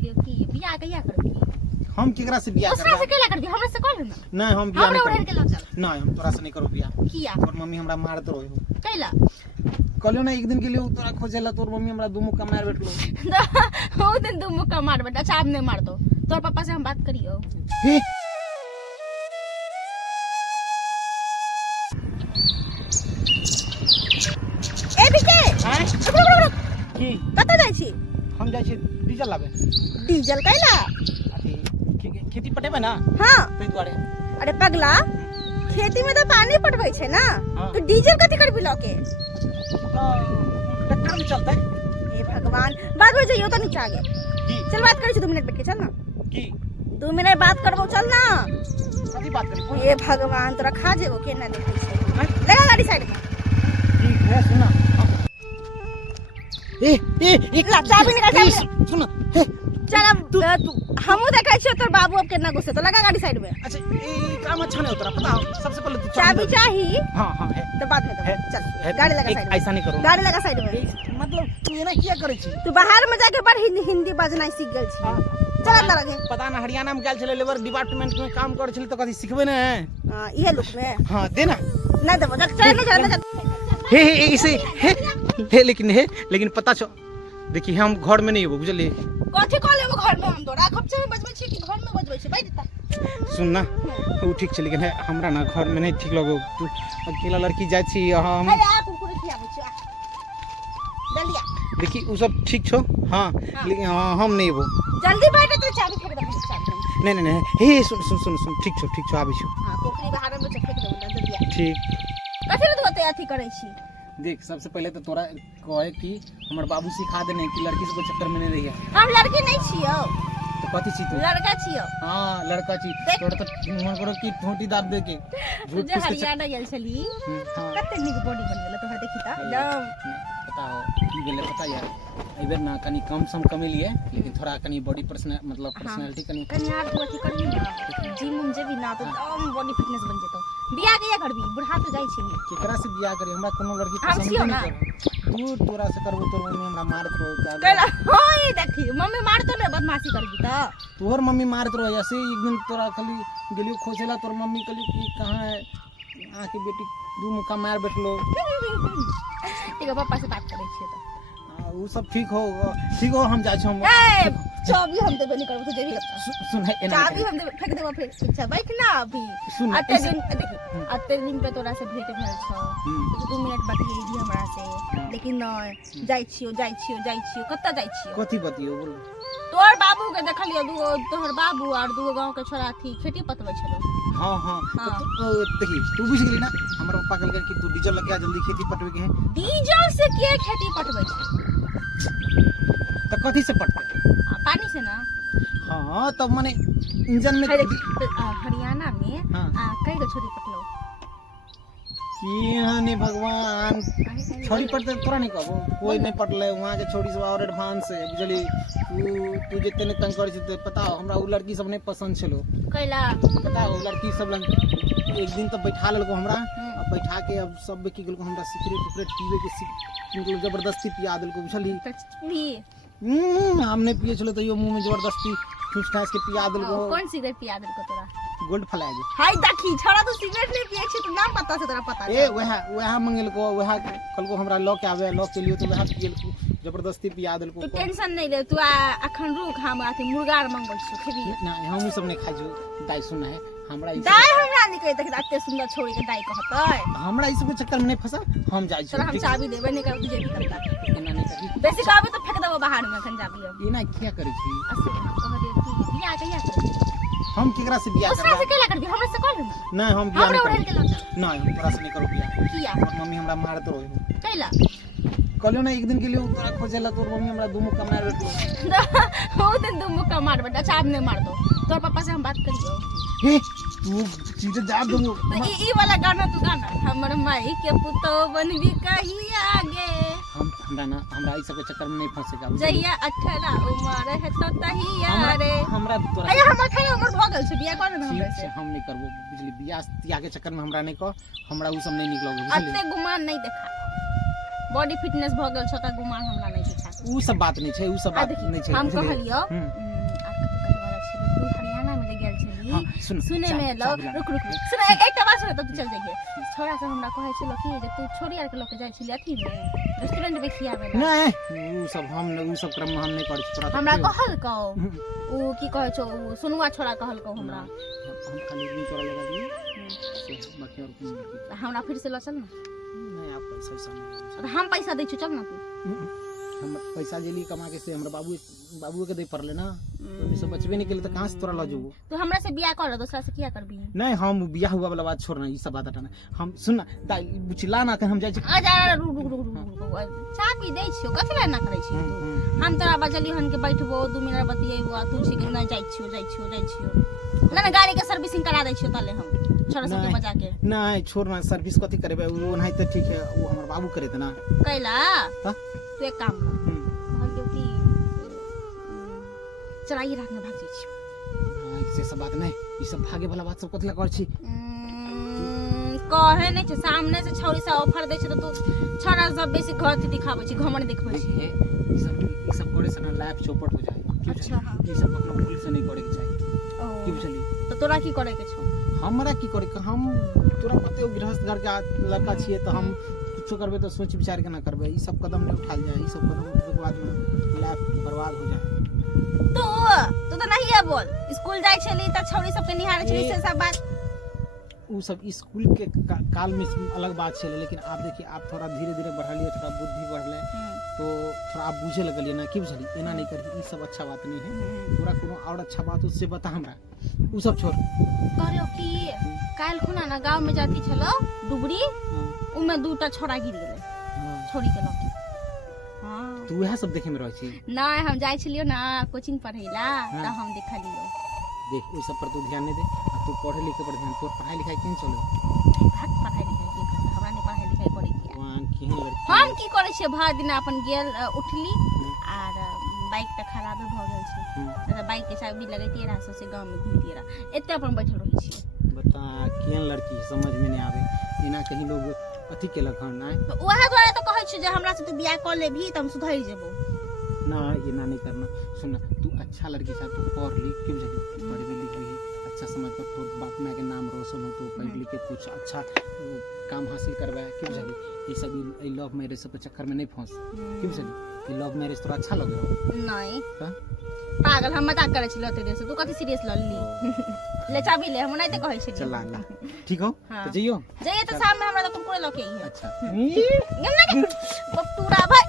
की बियाह कहिया करबी? हम केकरा से बियाह दूसरा से केला करबी? हमरा से कर ना। नहीं हम बियाह नहीं हमरा के लो चल। नहीं हम तोरा से नहीं करो बियाह। किया? तोर मम्मी हमरा मारत रहो कैला? कहलियो ना एक दिन के लिए तोरा खोजेला तोर मम्मी हमरा दू मुक्का मार बैठलो। ओ दिन दू मुक्का मार बेटा, अच्छा अब नहीं मार दो। तोर पापा से हम बात करियो। हे ए बिके हैं रुक की कत जाय छी? हम जाय छी डीजल लाबे। डीजल कैला? अथी खेती पटेबे ना हां तै दुआरे। अरे पगला, खेती में तो पानी पटबै छै ना, हाँ। तो डीजल कथि करबी लके? तो ट्रैक्टर भी चलतै हे भगवान, बात हो जाइयो तो नीचे आगे। की चल बात करै छी 2 मिनट बैठ के, चल ना। की 2 मिनट बात करबो, चल ना। कथी बात करी? हे भगवान, तोरा खा जेबो केना देखै छै। हैं? लगा गाड़ी साइड में। ठीक है सुना। ए ला चाबी निकाल, चाबी सुन हे चल अब हमहू देखै छियो तोर बाबू अब केना गुस्से, तो लगा गाड़ी साइड में। अच्छा ये काम अच्छा नहीं होता पता हो? सबसे पहले तू चाबी चाहिए हां है तो बाद में है, दो। चल है, गाड़ी लगा एक साइड में। ऐसा नहीं करो। गाड़ी लगा साइड में। मतलब तू ये ना क्या करे छी? तू बाहर में जाके बड़ हिंदी बजना सीख गेल छी। हाँ। चल अंदर लगे। पता ना हरियाणा में गेल छले लेबर डिपार्टमेंट में काम करे छले तो कथि सिखबे ना है। हां ये लुक में हां दे ना। ना देबो, चल चल। हे इसे हे लेकिन पता छ देखी हम घर में नहीं हो बुझले। कथि कह लेबो घर में? हम तोरा खपचे में बजबै छी कि घर में बजबै छी? भाई देता सुन ना वो ठीक छै लेकिन है हमरा ना घर में नहीं ठीक लगो। तू अकेला लड़की जाय छी हम अरे आ कुकुर खियाबै छी। जल्दी आ। देखी उ सब ठीक छो। हां लेकिन हम नहीं हो। जल्दी बैठ, तो चाबी फेंक दे चाबी। नहीं हे सुन ठीक छो आबै छो। हां पोखरी बाहर में फेंक दे जल्दी आ। ठीक कथि रे तू ओते अथी करै छी? देख सबसे पहले तो तोरा कहे कि हमर बाबू सिखा देने कि लड़की सब चक्कर में नहीं रहिए। हम लड़की नहीं छियो, तो कथि छी तू? लड़का छियो। हां लड़का छी। तोरा तो मन करो कि ठोटी दाब दे के तू जे हरियाणा गेल छली, हां कते निक बॉडी बन गेल तोहर, देखी त एकदम पता हो की गेले पता यार एबेर ना कनी कम सम कमेलिए लेकिन थोड़ा कनी बॉडी पर्सनालिटी कनी यार तू अथी करबी ना, जिम उम जेबी ना तो एकदम बॉडी फिटनेस बन जेतो। बियाह कहिया करबी? बुढ़ा तो जाई छी। केकरा से बियाह करी? हमरा कोनो लड़की हम पसंद छियो नहीं ना। करे। तू तोरा से करबो तोर मम्मी हमरा मारत रहो। कैला होई देखी मम्मी मारतो ने बदमाशी करबी त। तोहर मम्मी मारत रहो ऐसे एक दिन तोरा खाली गेलियो खोजेला तोर मम्मी कहली कि कहां है आके बेटी दू मुक्का मार बैठलो। ठीक है पापा से बात करै छियै त। उ सब ठीक हो हम जाय छौ। ए चाबी हम देबे नहीं करबो तो जेबी लगता। सुन है एना चाबी हम देबे फेंक देबो फिर। अच्छा बैठ ना अभी। सुन अते दिन देखी अते दिन पे तोरा से भेट भेल छ। 2 मिनट बतियेली हमरा से, लेकिन न जाय छियो कत्ता जाय छियो? कथि बतियो बोल। तोर बाबू के देखलियो दुगो, तोहर बाबू और दुगो गांव के छोरा थी खेती पतबै छलो। हां देखी तू बुझ गेली ना हमर पापा कहलकै कि तू डीजल लगा जल्दी खेती पटवे के है। डीजल से के खेती पटबै छै? त कथि से पटवे? पानी से ना। हां तब माने इंजन में हरियाणा में हाँ। कई गो छोरी पटलो की हानि भगवान छोरी पटते तोरा नहीं कहबो कोई नहीं पटले वहां के छोरी सब और एडवांस है बुझली। तू जते ने तंग करे छै पता हो हमरा उ लड़की सब नहीं पसंद छलो। कैला पता हो लड़की सब लंग एक दिन तो बैठा लेलको हमरा, अब बैठा के अब सब की गेलको हमरा सिगरेट पीवे के मतलब जबरदस्ती पिया देलको बुझली। हमने पिए छलो तो यो मुंह में जबरदस्ती ठूस ठास के पिया देलको। कौन सिगरेट पिया देलको तोरा? Gold flag. हाय देखी छोरा तो सिगरेट नहीं पिए छै तो नाम पता छै तोरा? पता ए वह मंगेलको वह कलको हमरा लॉक आवे लॉक चलियो तो वह पियलको जबरदस्ती पिया देलको। तू टेंशन नहीं ले, तू अखन रुक, हम अथी मुर्गा मंगल छी खेबी ना हम सब नहीं खाइ जो। दाई सुन है हमरा ई दाई हमरा नहीं कहि देख एते सुंदर छोरी के दाई कहतै। हमरा ई सब के चक्कर में नहीं फंसा हम जाई छी। तोरा हम चाबी देबे नहीं कर तुझे भी करता एना नहीं करी बेसी कहबे तो फेंक देबो बाहर में खन जाबी। अब एना क्या करै छी? असली हम कह दे तू बियाह कहिया करबी? हम केकरा से बियाह दूसरा से केला करबी? हमरा से कर ना। नहीं हम बियाह हमरा नहीं उड़ेल के लो चल। नहीं हम तोरा से नहीं करो बियाह। किया? और मम्मी हमरा मारत रहो। कैला? कहलियो ना एक दिन के लिए तोरा खोजेला तोर मम्मी हमरा दू मुक्का मार बैठलो। ओ दिन दू मुक्का मार बेटा, अच्छा अब नहीं मार दो। तोर पापा से हम बात करियो। हे तू चीज जा दो ई वाला गाना तू गाना हमर माई के पुतो बनबी कहिया आगे। हमरा ई सब के चक्कर में नहीं फंसेगा जइया 18 उम्र है तो तहिया रे हमरा तोरा अरे हमर खाना उम्र भ गेल छै, बियाह कर ना हमरा से। हम नहीं करबो बुझली। बियाह तिया के चक्कर में हमरा नहीं कह, हमरा उ सब नहीं निक लगो बुझली। अते गुमान नहीं देखा, बॉडी फिटनेस भ गेल छ त गुमान हमरा नहीं देखा। उ सब बात नहीं छै, उ सब बात नहीं छै। हम कहलियो तू हरियाणा में जे गेल छली हाँ, सुन, सुने चाय- में लो चाय पिला। रुक सुन एकटा बात सुन तो तू चल जाइए छोरा से हमरा कहै छलो कि जे तू छोरी आर के लोग जाय छली अथी में रेस्टोरेंट में खियावे ला नहीं ऊ सब क्रम में हम नहीं करै छी तोरा हमरा कहल कहो ऊ की कहै छौ ऊ सुनुआ छोरा कहल कहो हमरा हम खाली दिन तोरा लगा दिए से बाकी और कुछ हमरा फिर से ल चल ना नहीं आप पैसा नहीं हम पैसा दै छी चल ना तू हम पैसा जेली कमा के से हमरा बाबू के दे पड़ले ना तो सब बचबे नहीं केले तो कहां से तोरा ल जेबो तू हमरा से बियाह कर दूसरा से किया करबी नहीं हम बियाह हुआ वाला बात छोड़ना ई सब बात हटाना हम सुन ना दाई बुचला ना हम जाय छी आ जा रुक चाय पी दै छियो कथि ला ना करै छी तू हम तोरा बजली हन के बैठबो 2 मिनट बतियेबो तू छी के ना जाय छियो ना गाड़ी के सर्विसिंग करा दै छियो ताले हम छोरा सब के बजा के नहीं छोड़ना सर्विस कथि करेबे वो नहीं तो ठीक है वो हमर बाबू करे ना कैला हां तू एक काम कर कहल के कि चराई रखने भाग जाइ छियो से सब बात नहीं ई सब भागे वाला बात सब कथि ला कर छी कहे नहीं छै सामने से छौरी से ऑफर दै छै त तू छोरा सब बेसी घर दिखाबै छी घमंड देखबै छी ई सब करे से ना लाइफ चौपट हो जाए अच्छा हां ई सब अपना भूल से नहीं करे के चाहिए की बुझली तो तोरा की करे के छौ हमरा की करे के हम तोरा पते हो गृहस्थ घर के लड़का छिए तो हम कुछो करबे तो सोच विचार के ना करबे ई सब कदम नहीं उठाल जाए ई सब कदम उठे के बाद में लाइफ बर्बाद हो जाए तू तो नहीं है बोल स्कूल जाय छली त छौरी सब के निहारे छली से सब बात उ सब स्कूल के काल में अलग बात छे लेकिन आप देखिए आप थोड़ा धीरे-धीरे बढ़लिए थोड़ा बुद्धि बढ़ले तो थोड़ा आप बुझे लगलिए ना की बुझली एना नहीं कर ई सब अच्छा बात नहीं है तोरा कोनो और अच्छा बात उससे बता हमरा उ सब छोड़ कहलो कि काल खुना ना गांव में जाती छलो डुबरी उमे दूटा छोरा गिर गेले छोरी के लकी हां तू वह सब देखे में रहै छी नहीं हम जाय छलियो ना कोचिंग पढ़ैला त हम देखलियो देख उ सब पर तू ध्यान नहीं दे आ तू पढ़े लिखे पर ध्यान तोर पढ़ाई लिखाई केन चलो भाग पढ़ाई लिखाई के करता हमरा नहीं पढ़ाई लिखाई करे किया वान केहन लड़की हम की करे छे भर दिन अपन गेल उठली आर बाइक त खराब भ गेल छे त बाइक के चाबी लगैतिए रहा से गांव में घूमतिए रहा एते अपन बैठल रही छी बता केहन लड़की समझ में नहीं आवे एना कहीं लोग अथी केलक हन ना तो ओहे द्वारा तो कहै छी जे हमरा से तू बियाह कर लेभी त हम सुधर जेबो ना एना नहीं करना सुन तू अच्छा लड़की साथ तू पढ़ लिख के बुझली पढ़ लिख भी अच्छा समझ कर तोर बाप माँ के नाम रोशन हो तो पढ़ लिख के कुछ अच्छा काम हासिल करवा के बुझली ये सब ई लव मैरिज सब के चक्कर में नहीं फंस के बुझली ई लव मैरिज तोरा अच्छा लगे हो नहीं हां पागल हम मजाक करे छी लते देसे तू कथि सीरियस ल ली ले चाबी ले हम नहीं त कहै छी चल ला ठीक हो तो जइयो जइए तो शाम में हमरा तो कुरकुरे लके ही है अच्छा बटूरा भाई